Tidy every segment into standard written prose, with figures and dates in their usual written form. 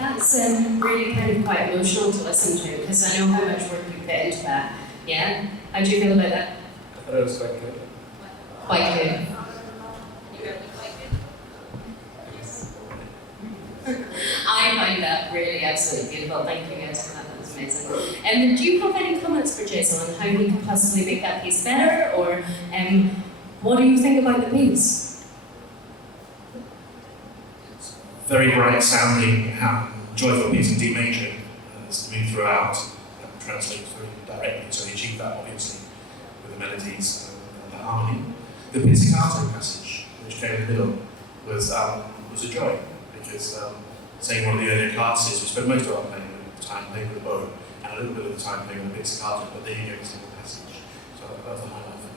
That's really kind of quite emotional to listen to, because I know how much work you put into that. Yeah? How do you feel about that? I thought it was quite good. Quite good. I find that really absolutely beautiful. Thank you guys for that. That was amazing. And do you have any comments for Jason on how he could possibly make that piece better, or what do you think about the piece? Very bright sounding, joyful piece in D major, it's moved throughout, and translates very directly, so he achieved that obviously with the melodies and the harmony. The pizzicato passage, which came in the middle, was a joy, because saying one of the earlier classes, we spent most of our time playing with the bow, and a little bit of the time playing with the pizzicato, but there you go, single passage. So that was the highlight for me.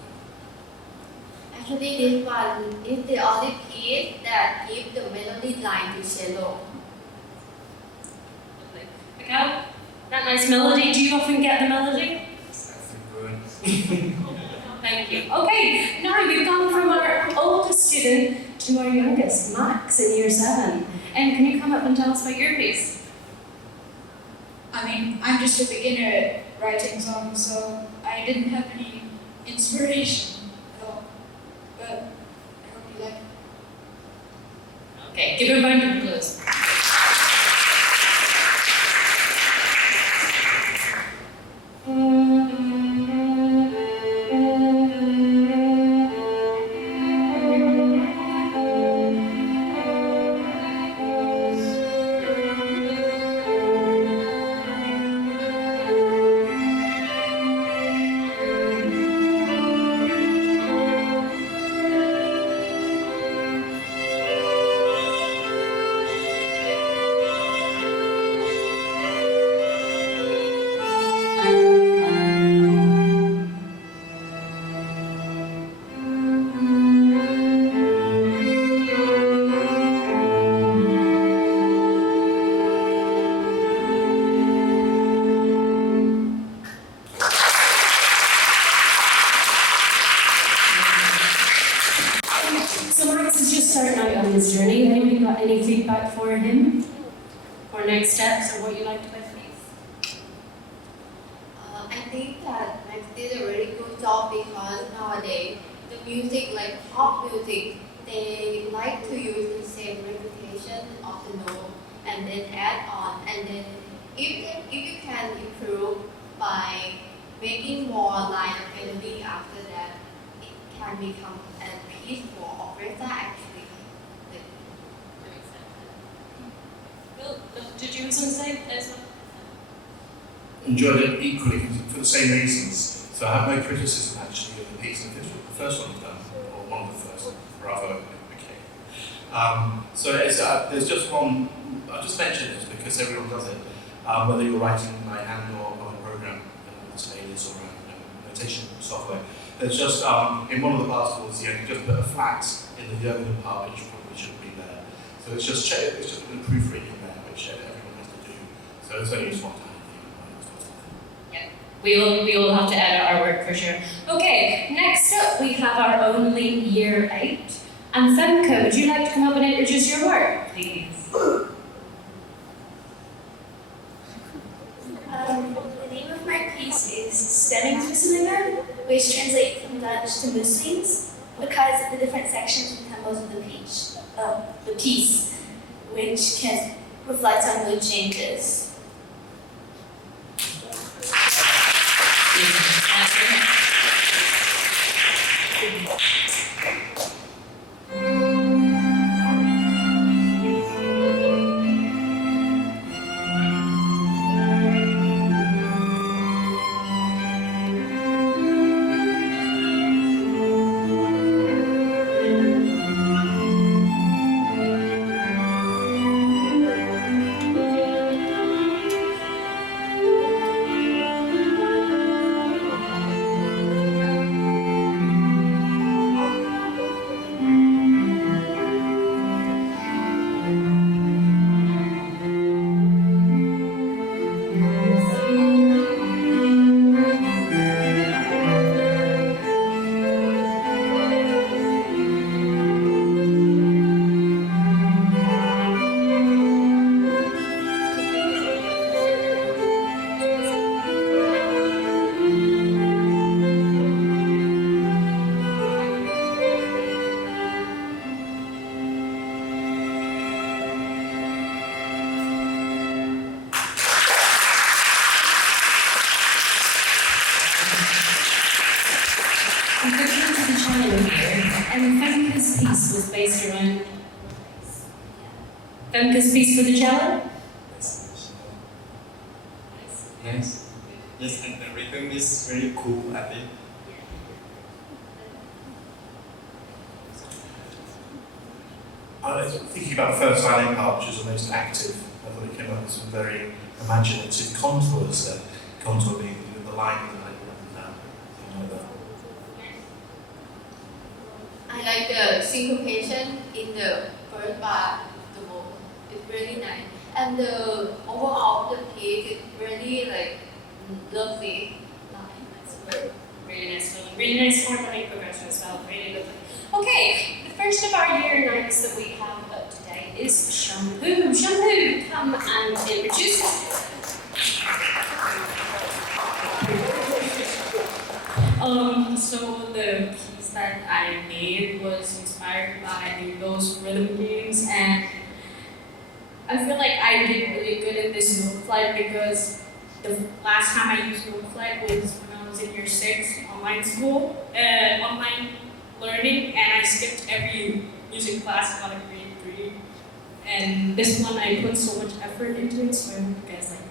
Actually, this one is the only piece that gives the melody line to cello. Okay, that nice melody. Do you often get the melody? Thank you. Okay, now we've gone from our oldest student to our youngest, Max, in year 7. And can you come up and tell us about your piece? I mean, I'm just a beginner at writing songs, so I didn't have any inspiration at all. But I hope you like it. Okay, give her a round of applause. So Max is just starting out on his journey. Anybody got any feedback for him? Or next steps, or what you liked about the piece? I think that Max did a really good job, because nowadays the music, like pop music, they like to use the same repetition of the note and then add on. And then if you can improve by making more line of melody after that, it can become a piece for orchestra actually. Bill, did you have something to say as well? Enjoyed it equally for the same reasons. So I have no criticism actually of the piece. And this was the first one I've done, or one of the first, bravo, okay. So it's, there's just one, I just mentioned this because everyone does it, whether you're writing by hand or on a program, it's an alias or a notation software. There's just, in one of the parts towards the end, you just put a flat in the diagonal part which probably shouldn't be there. So it's just a bit of proofreading there, which everyone has to do. So it's only just one time. We all have to edit our work for sure. Okay, next up we have our only year 8. And Femke, would you like to come up and introduce your work, please? piece is Stellingsverslingen, which translates from Dutch to Muslims, because the different sections and tempos of the piece, which can reflect on mood changes. I'm going to the cello here, and Femke's piece was based around. Femke's piece for the cello? Nice. Yes, and the rhythm is very cool, I think. I was thinking about the first violin part, which was the most active. I thought it came up with some very imaginative contours there. Contour being the line that I like that. I like the syncopation in the first part of the vocal. It's really nice. And the overall the piece is really like lovely. Really nice feeling. Really nice harmonic progression as well. Really lovely. Okay, the first of our year nines that we have up today is Shampoo. Shampoo, come and introduce it. So the piece that I made was inspired by those rhythm games, and I feel like I did really good at this note flight because the last time I used note flight was when I was in year 6 online school, online learning, and I skipped every music class got a grade 3. And this one I put so much effort into it, so I hope you guys like it.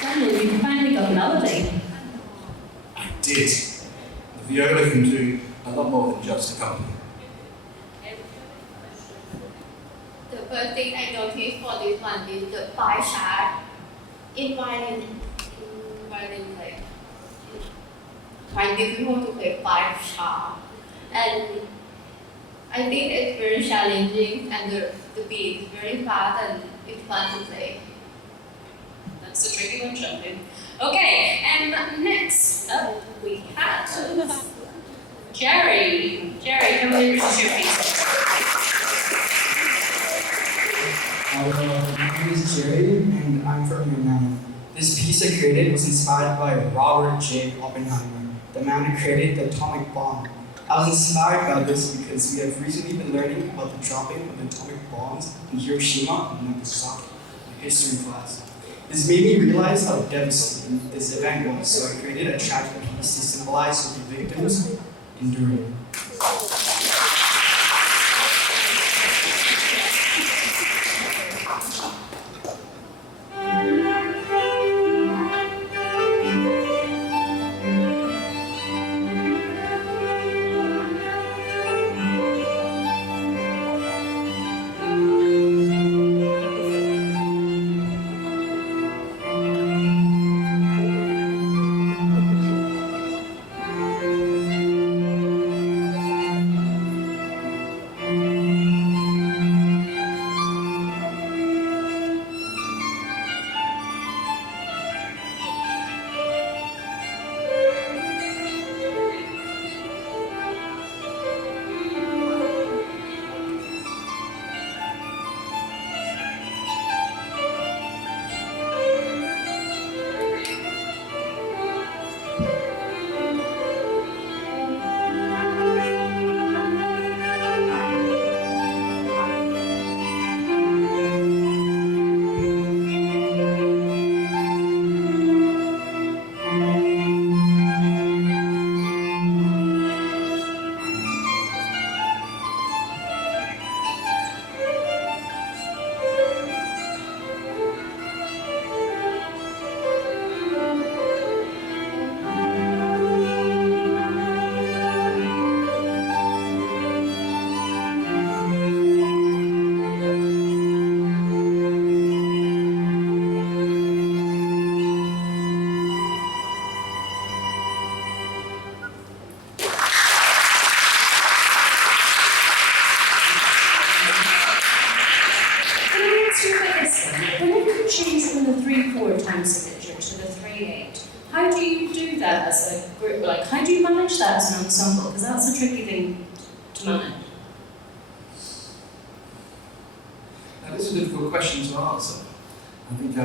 Daniel, you finally got a melody. I did. The viola can do a lot more than just accompany. The first thing I noticed for this one is the pie chart. In violin, like it's quite difficult to play pie chart, and I think it's very challenging, and the beat is very fast and it's fun to play. That's the tricky one, Shampoo. Okay, and next up we have Jerry. Jerry, come and introduce your piece. My name is Jerry, and I'm from Vietnam. This piece I created was inspired by Robert J. Oppenheimer, the man who created the atomic bomb. I was inspired by this because we have recently been learning about the dropping of the atomic bombs in Hiroshima and Nagasaki in history class. This made me realize how devastating this event was, so I created a tragic piece. pieces symbolize the victims enduring. Whenever you change from the 3/4 time signature to the 3/8, how do you do that as a group? Like, how do you manage that as an ensemble? Because that's a tricky thing to manage. That is a difficult question to answer. I think,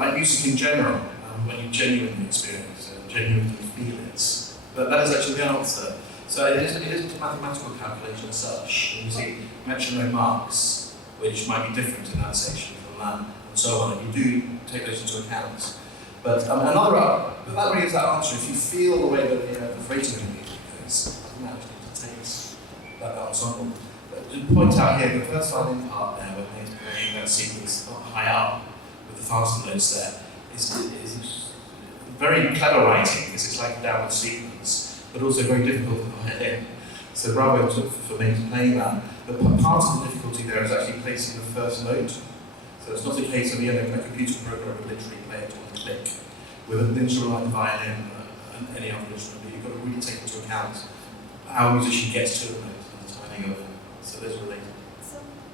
like music in general, when you genuinely experience it and genuinely feel it, that is actually the answer. So it isn't a mathematical calculation as such. You see metronome marks, which might be different in that section from that, and so on, and you do take those into account. But but that really is that answer. If you feel the way that the phrasing of the music goes, I think that actually takes that ensemble. But to point out here, the first violin part there, when they're playing that sequence high up with the faster notes there, is very clever writing, because it's like a downward sequence, but also very difficult to play. So bravo for me playing that. But part of the difficulty there is actually placing the first note. So it's not a case of a computer program would literally play it on a click. With an instrument like the violin and any other instrument, you've got to really take into account how a musician gets to a note and the timing of it. So those are related.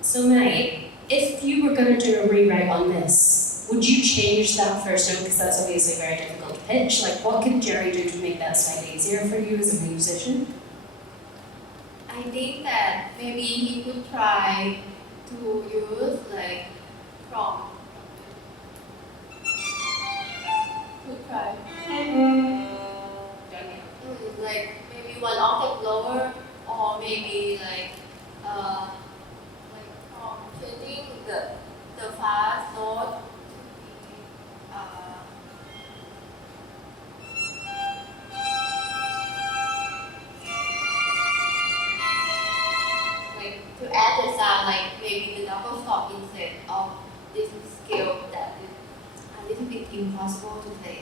So May, if you were going to do a rewrite on this, would you change that first note? Because that's obviously very difficult to pitch. Like, what could Jerry do to make that slightly easier for you as a musician? I think that maybe he could try to use like from like maybe one octave lower, or maybe like from changing the fast note like to add the sound, like maybe the double stop instead of this scale that is a little bit impossible to play.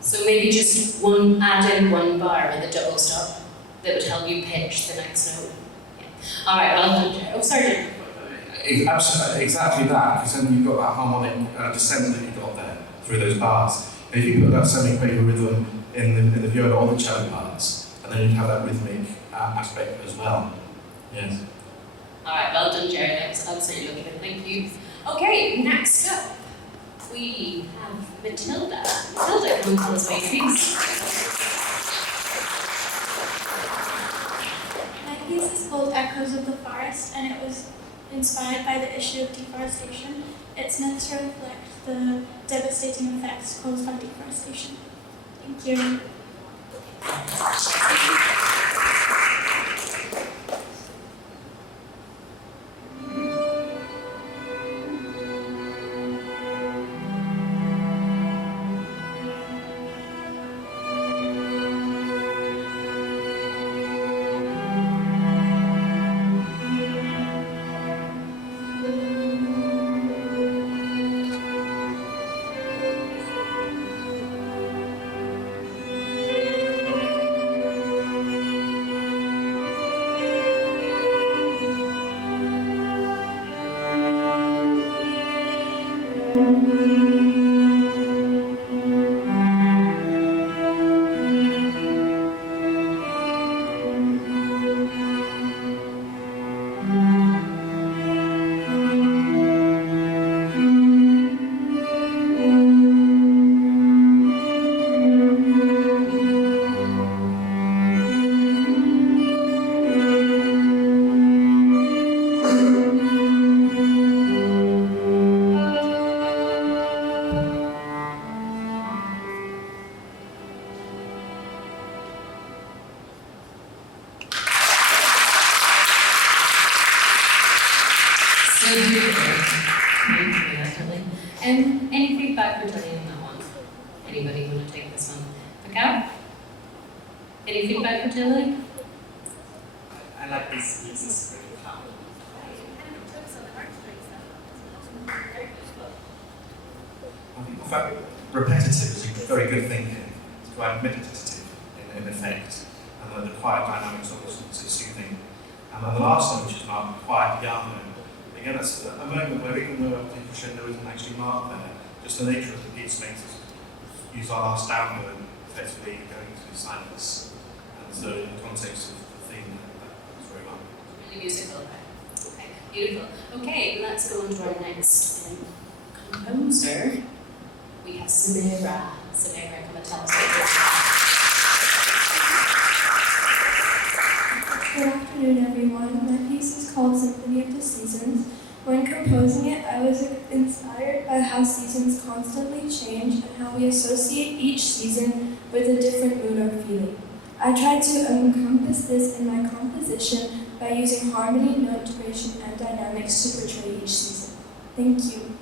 So maybe just add in one bar with a double stop that would help you pitch the next note. Yeah. All right, well done, Jerry. Oh, sorry, Jerry. Absolutely, exactly that, because then you've got that harmonic descent that you've got there through those bars. And if you put that semiquaver rhythm in the viola or the cello parts, and then you'd have that rhythmic aspect as well. Yes. All right, well done, Jerry. That was absolutely lovely. Thank you. Okay, next up, we have Matilda. Matilda, come and tell us what you think. My piece is called Echoes of the Forest, and it was inspired by the issue of deforestation. It's meant to reflect the devastating effects caused by deforestation. Thank you. So beautiful. Thank you, Natalie. And any feedback for Tony on that one? Anybody want to take this one? Okay? Any feedback for Tilly? I like this piece, it's very calm. I think the fact repetitive is a very good thing here. It's quite meditative in effect. And the quiet dynamics of it is soothing. And then the last one, which is marked quiet piano, again, that's a moment where even though the crescendo isn't actually marked there, just the nature of the piece makes us use our last downward, effectively going through silence. And so in the context of the theme, that's very well. Really musical. Okay, beautiful. Okay, let's go on to our next composer. We have Samira. Samira, come and tell us what this Good afternoon, everyone. My piece is called Symphony of the Seasons. When composing it, I was inspired by how seasons constantly change and how we associate each season with a different mood or feeling. I tried to encompass this in my composition by using harmony, notation, and dynamics to portray each season. Thank you.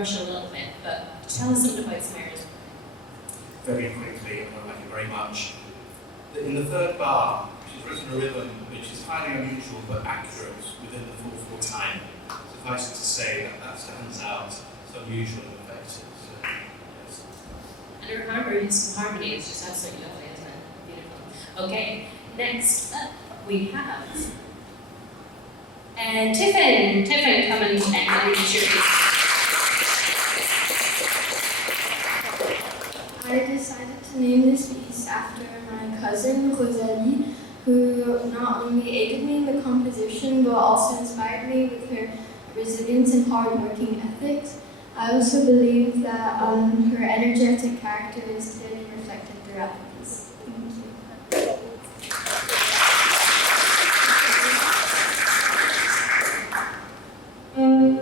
rush a little bit, but tell us something about Samira's. Very quickly, and I like it very much. In the third bar, she's written a rhythm which is highly unusual but accurate within the 4/4 time. Suffice it to say that that stands out. It's unusual and effective. So, yes. And her harmony is just absolutely lovely, isn't it? Beautiful. Okay, next up we have Tiffin. Tiffin, come and introduce your piece. I decided to name this piece after my cousin Rosalie, who not only aided me in the composition but also inspired me with her resilience and hard-working ethics. I also believe that her energetic character is clearly reflected throughout the piece. Thank you.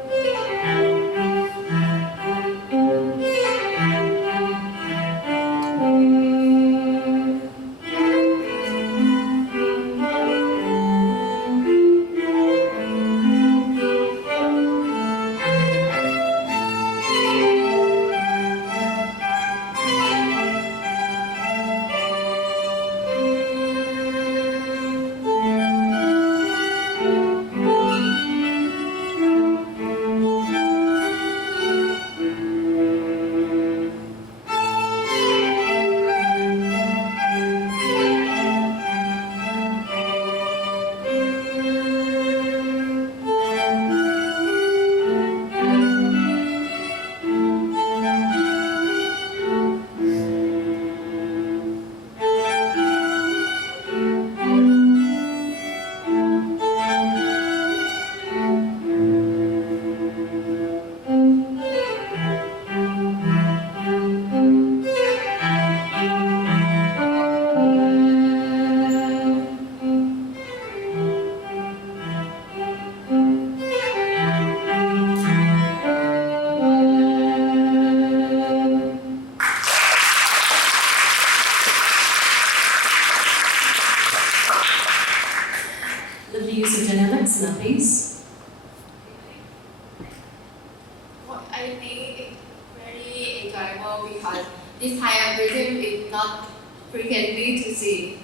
because this high up rhythm is not frequently to see.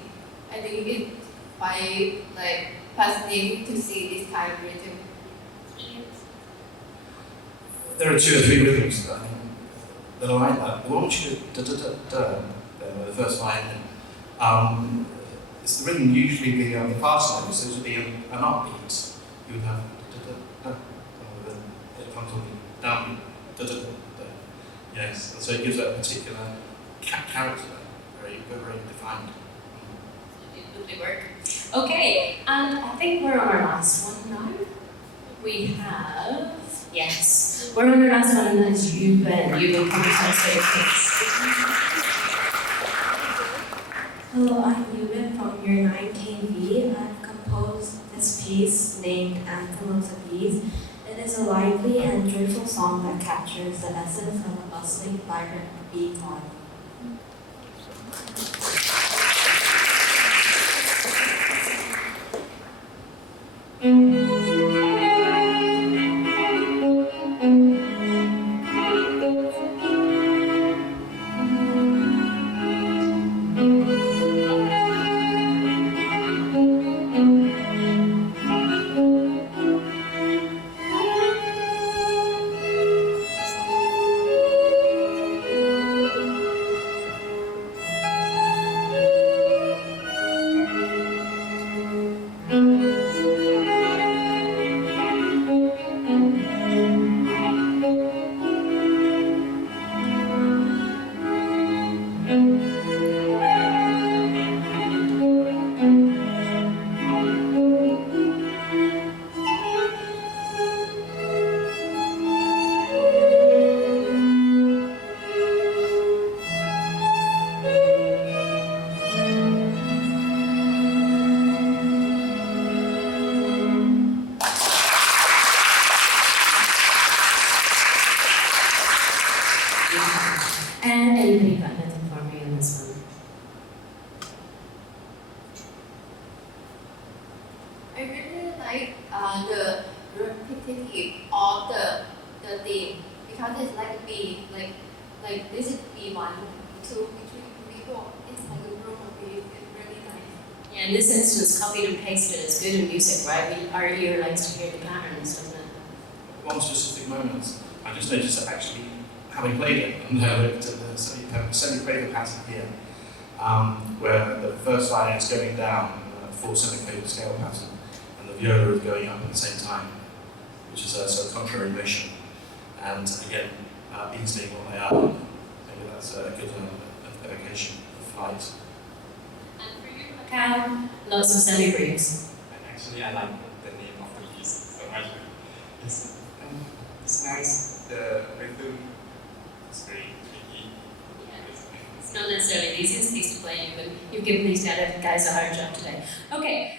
I think it's quite like fascinating to see this kind of rhythm. There are 2 or 3 rhythms that are like that. The one which you do da da da da, the first line. It's the rhythm usually the fast notes. Those would be an upbeat. You would have da da da da, and then it comes on the downbeat da da da da. Yes, and so it gives that particular character, very defined. It would work. Okay, and I think we're on our last one now. We have, yes, we're on our last one, and that's Yuben. Yuben, come and tell us your case. Hello, I'm Yuben from Year 9 KV. I've composed this piece named Anthem of the Bees. It is a lively and joyful song that captures the essence of a bustling, vibrant bee colony. And anybody got nothing for me on this one? I really like the repetitive of the theme because it's like a B, like this is B1, 2, 3, B4. It's like a group of B's. It's really nice. Yeah, in this instance, copied and pasted is good in music, right? Our ear likes to hear the patterns, doesn't it? One specific moment, I just noticed that actually, having played it, and looked at the semi-quaver pattern here, where the first line is going down, 4 semi-quaver scale pattern, and the viola is going up at the same time, which is a sort of contrary motion. And again, beats being what they are, maybe that's a good evocation of flight. And for you, Macau, lots of semi-breves. Actually, I like the name of the piece so much. It's nice. The rhythm is very tricky. It's not necessarily the easiest piece to play, but you've given these guys a hard job today. Okay.